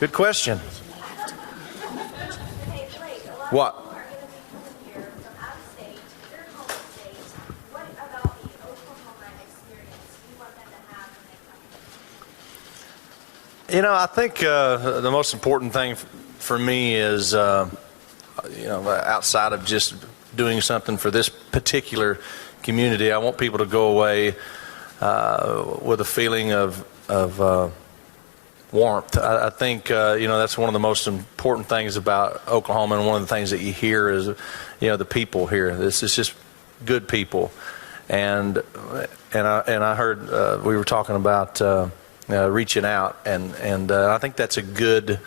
Good question. What? You know, I think the most important thing for me is, outside of just doing something for this particular community, I want people to go away with a feeling of warmth. I think, that's one of the most important things about Oklahoma, and one of the things that you hear is, the people here. This is just good people. And I heard we were talking about reaching out, and I think that's a good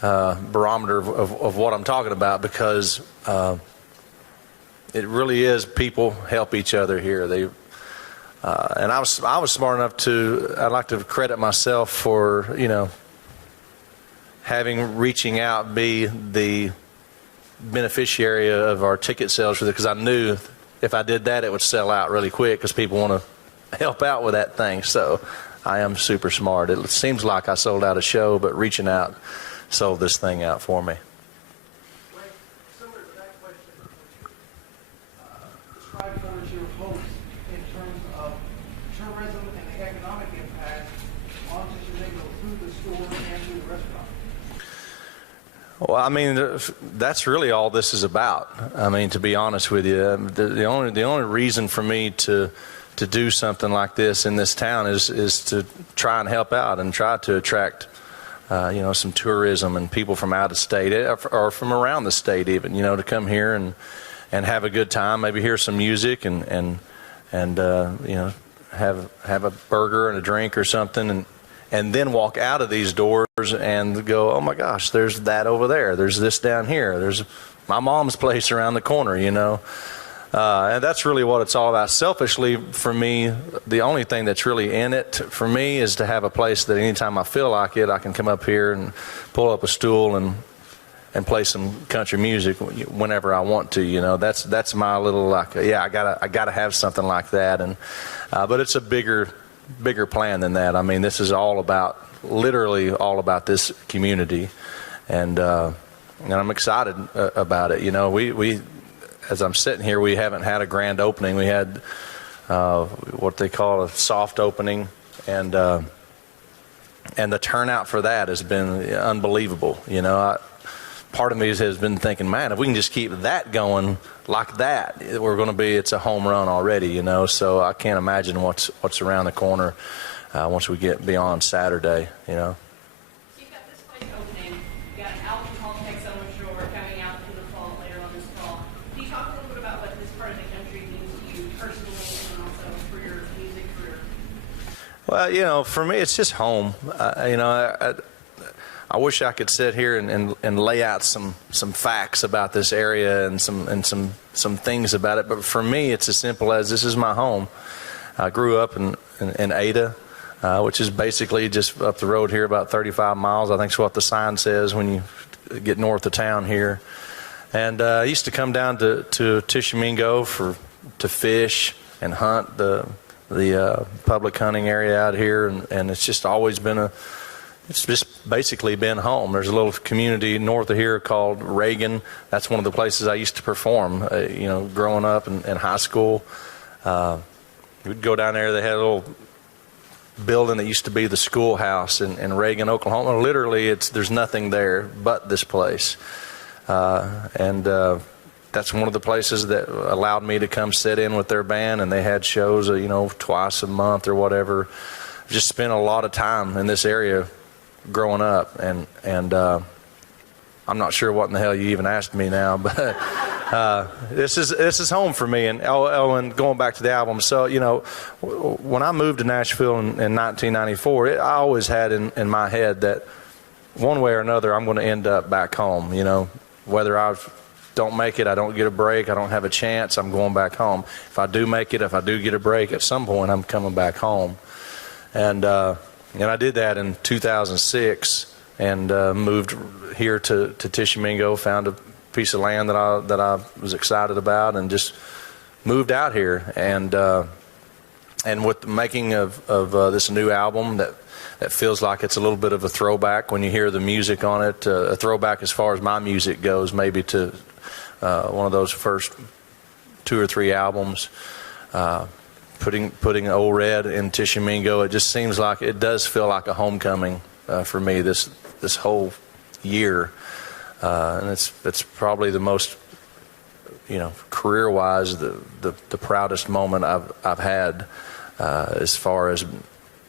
barometer of what I'm talking about, because it really is people help each other here. And I was smart enough I'd like to credit myself for, reaching out, be the beneficiary of our ticket sales, because I knew if I did that, it would sell out really quick, because people want to help out with that thing. So I am super smart. It seems like I sold out a show, but reaching out sold this thing out for me. Similar to that question, describe for us your hopes in terms of tourism and the economic impact on Tishomingo through the store and through the restaurant. Well, I mean, that's really all this is about. I mean, to be honest with you, the only reason for me to do something like this in this town is to try and help out and try to attract some tourism and people from out of state or from around the state even, to come here and have a good time, maybe hear some music and have a burger and a drink or something, and then walk out of these doors and go, oh my gosh, there's that over there, there's this down here, there's my mom's place around the corner, and that's really what it's all about. Selfishly, for me, the only thing that's really in it for me is to have a place that anytime I feel like it, I can come up here and pull up a stool and play some country music whenever I want to. That's my little I gotta have something like that. And but it's a bigger plan than that. I mean, this is literally all about this community, and I'm excited about it. We as I'm sitting here, we haven't had a grand opening. We had what they call a soft opening, and the turnout for that has been unbelievable. Part of me has been thinking, man, if we can just keep that going like that, it's a home run already. So I can't imagine what's around the corner once we get beyond Saturday. So you've got this place opening. You got an alcohol tech summer store coming out in the fall later on this fall. Can you talk a little bit about what this part of the country means to you personally and also for your music career? Well, for me, it's just home. I wish I could sit here and lay out some facts about this area and some things about it. But for me, it's as simple as this is my home. I grew up in Ada, which is basically just up the road here, about 35 miles. I think is what the sign says when you get north of town here. And I used to come down to Tishomingo to fish and hunt the public hunting area out here, and it's just always been it's just basically been home. There's a little community north of here called Reagan. That's one of the places I used to perform, growing up in high school. We'd go down there. They had a little building that used to be the schoolhouse in Reagan, Oklahoma. Literally, there's nothing there but this place. And that's one of the places that allowed me to come sit in with their band, and they had shows, twice a month or whatever. Just spent a lot of time in this area growing up, and I'm not sure what in the hell you even asked me now, but this is home for me. And and going back to the album, so when I moved to Nashville in 1994, I always had in my head that one way or another I'm going to end up back home. Whether I don't make it, I don't get a break, I don't have a chance, I'm going back home. If I do make it, if I do get a break, at some point I'm coming back home. And I did that in 2006 and moved here to Tishomingo, found a piece of land that I was excited about, and just moved out here. And and with the making of this new album, that feels like it's a little bit of a throwback when you hear the music on it. A throwback as far as my music goes, maybe to one of those first 2 or 3 albums. Putting Old Red in Tishomingo, it just seems like it does feel like a homecoming for me this whole year, and it's probably the most, career-wise, the proudest moment I've had, as far as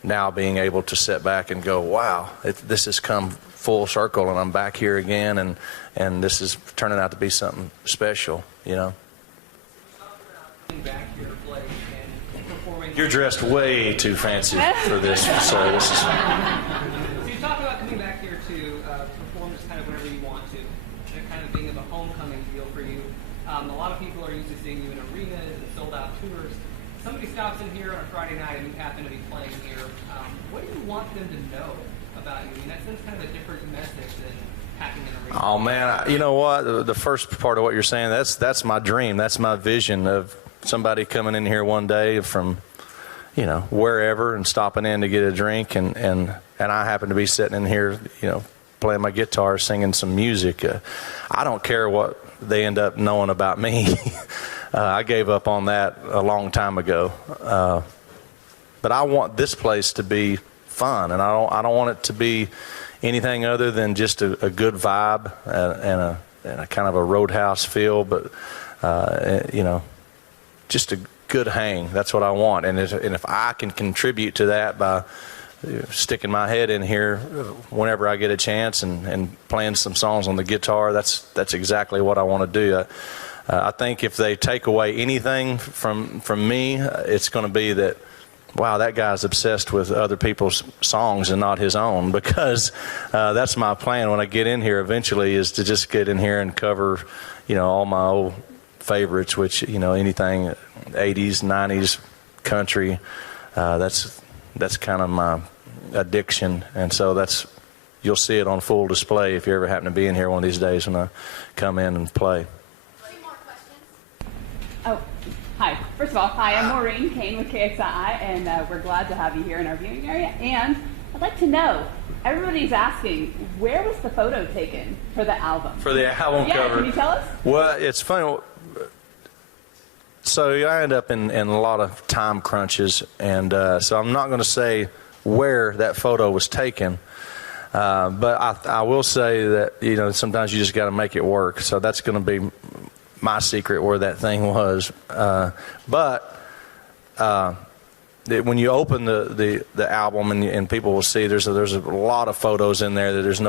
now being able to sit back and go, wow, this has come full circle, and I'm back here again, and this is turning out to be something special, Back to your place and performing. You're dressed way too fancy for this, so this is. So you talk about coming back here to perform just kind of whenever you want to, and kind of being of a homecoming deal for you. A lot of people are used to seeing you in arenas and sold-out tours. Somebody stops in here on a Friday night and you happen to be playing here. What do you want them to know about you? I mean, that sends kind of a different message than packing an arena. Oh man, you know what? The first part of what you're saying, that's my dream. That's my vision of somebody coming in here one day from, wherever and stopping in to get a drink, and I happen to be sitting in here, playing my guitar, singing some music. I don't care what they end up knowing about me. I gave up on that a long time ago. But I want this place to be fun, and I don't want it to be anything other than just a good vibe and a kind of a roadhouse feel, but just a good hang. That's what I want, and if I can contribute to that by sticking my head in here whenever I get a chance and playing some songs on the guitar, that's exactly what I want to do. I think if they take away anything from me, it's going to be that, wow, that guy's obsessed with other people's songs and not his own, because that's my plan when I get in here eventually, is to just get in here and cover, all my old favorites, which, anything 80s, 90s, country, that's kind of my addiction. And so you'll see it on full display if you ever happen to be in here one of these days when I come in and play. Oh, hi. First of all, hi, I'm Maureen Kane with KXII, and we're glad to have you here in our viewing area. And I'd like to know, everybody's asking, where was the photo taken for the album? For the album yeah, cover. Can you tell us? Well, it's funny. So I end up in a lot of time crunches, and so I'm not going to say where that photo was taken, but I will say that, sometimes you just got to make it work. So that's going to be my secret where that thing was. But when you open the album and people will see there's a lot of photos in there that there's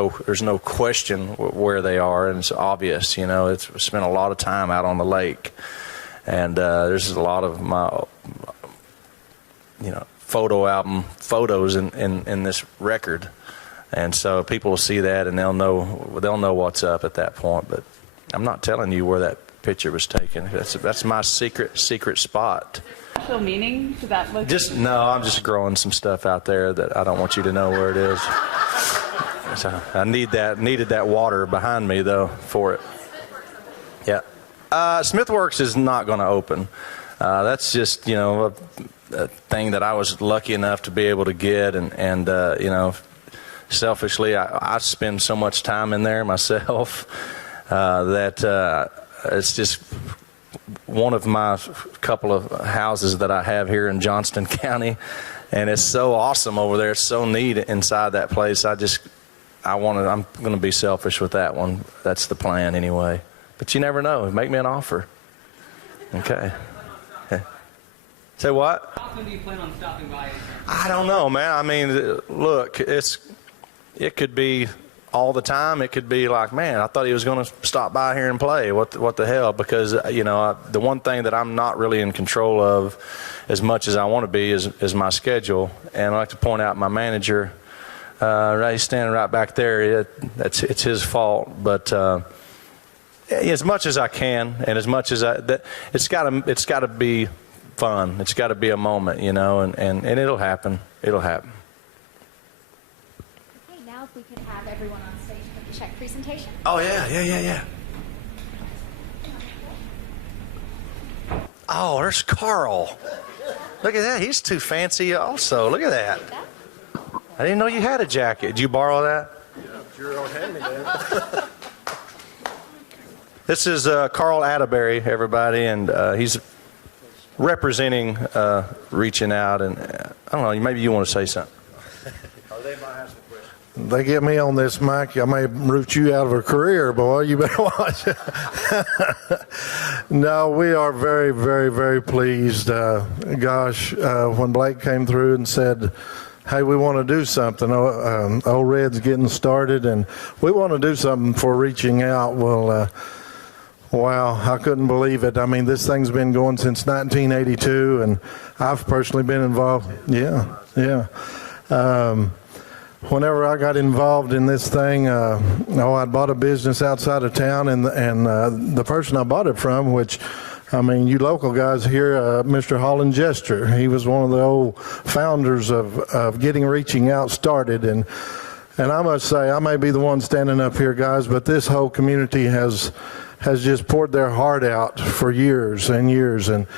no question where they are, and it's obvious. It's spent a lot of time out on the lake, and there's a lot of my photo album photos in this record, and so people will see that and they'll know what's up at that point. But I'm not telling you where that picture was taken. That's my secret spot. Special meaning to that location? I'm just growing some stuff out there that I don't want you to know where it is. So I needed that water behind me though for it. Yeah. Smithworks is not going to open. That's just a thing that I was lucky enough to be able to get, and selfishly I spend so much time in there myself that it's just one of my couple of houses that I have here in Johnston County, and it's so awesome over there. It's so neat inside that place. I'm going to be selfish with that one. That's the plan anyway. But you never know. Make me an offer. Okay. Say what? How often do you plan on stopping by? I don't know, man. I mean, look, it could be all the time. It could be like, man, I thought he was going to stop by here and play. What the hell? Because the one thing that I'm not really in control of as much as I want to be is my schedule. And I like to point out my manager. He's standing right back there. It's his fault, but. As much as I can, and as much as it's got to be fun. It's got to be a moment, and it'll happen. It'll happen. Okay, now if we could have everyone on stage for the check presentation. Oh yeah. Oh, there's Carl. Look at that. He's too fancy also. Look at that. I didn't know you had a jacket. Did you borrow that? Yeah, sure don't hand me that. This is Carl Atterbury, everybody, and he's representing Reaching Out. And I don't know, maybe you want to say something. They get me on this mic, I may root you out of a career, boy. You better watch. No, we are very, very, very pleased. When Blake came through and said, hey, we want to do something. Old Red's getting started, and we want to do something for Reaching Out. Well, wow, I couldn't believe it. I mean, this thing's been going since 1982, and I've personally been involved. Yeah. Whenever I got involved in this thing, I bought a business outside of town, and the person I bought it from, which, I mean, you local guys here, Mr. Holland Jester, he was one of the old founders of getting Reaching Out started, and I must say, I may be the one standing up here, guys, but this whole community has just poured their heart out for years and years, and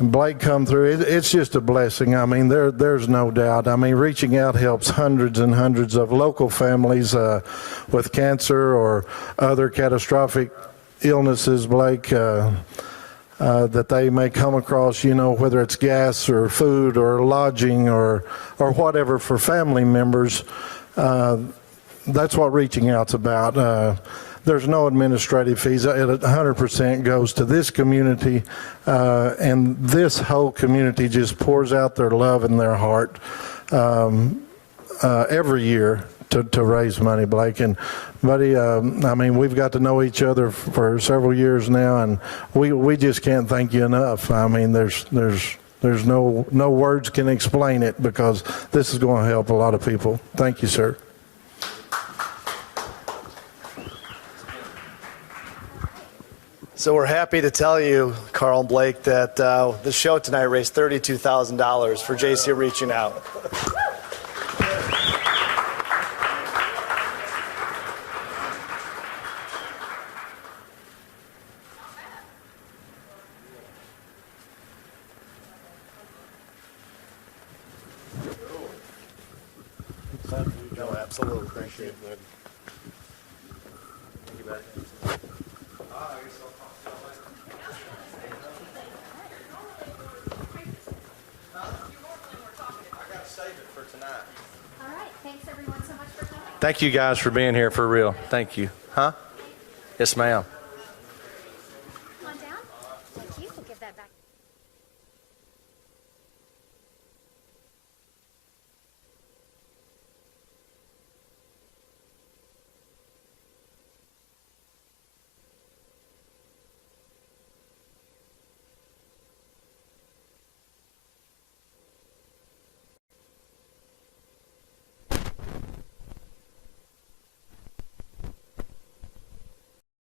Blake come through. It's just a blessing. I mean, there's no doubt. I mean, Reaching Out helps hundreds and hundreds of local families with cancer or other catastrophic illnesses, Blake, that they may come across, you know, whether it's gas or food or lodging or whatever for family members. That's what Reaching Out's about. There's no administrative fees. It 100% goes to this community, and this whole community just pours out their love and their heart every year to raise money, Blake. And buddy, I mean, we've got to know each other for several years now, and we just can't thank you enough. I mean, there's no words can explain it, because this is going to help a lot of people. Thank you, sir. So we're happy to tell you, Carl and Blake, that the show tonight raised $32,000 for JC Reaching Out. No, absolutely. Thank you. Thank you, buddy. All right. Thanks, everyone, so much for coming. Thank you guys for being here, for real. Thank you. Huh? Yes, ma'am.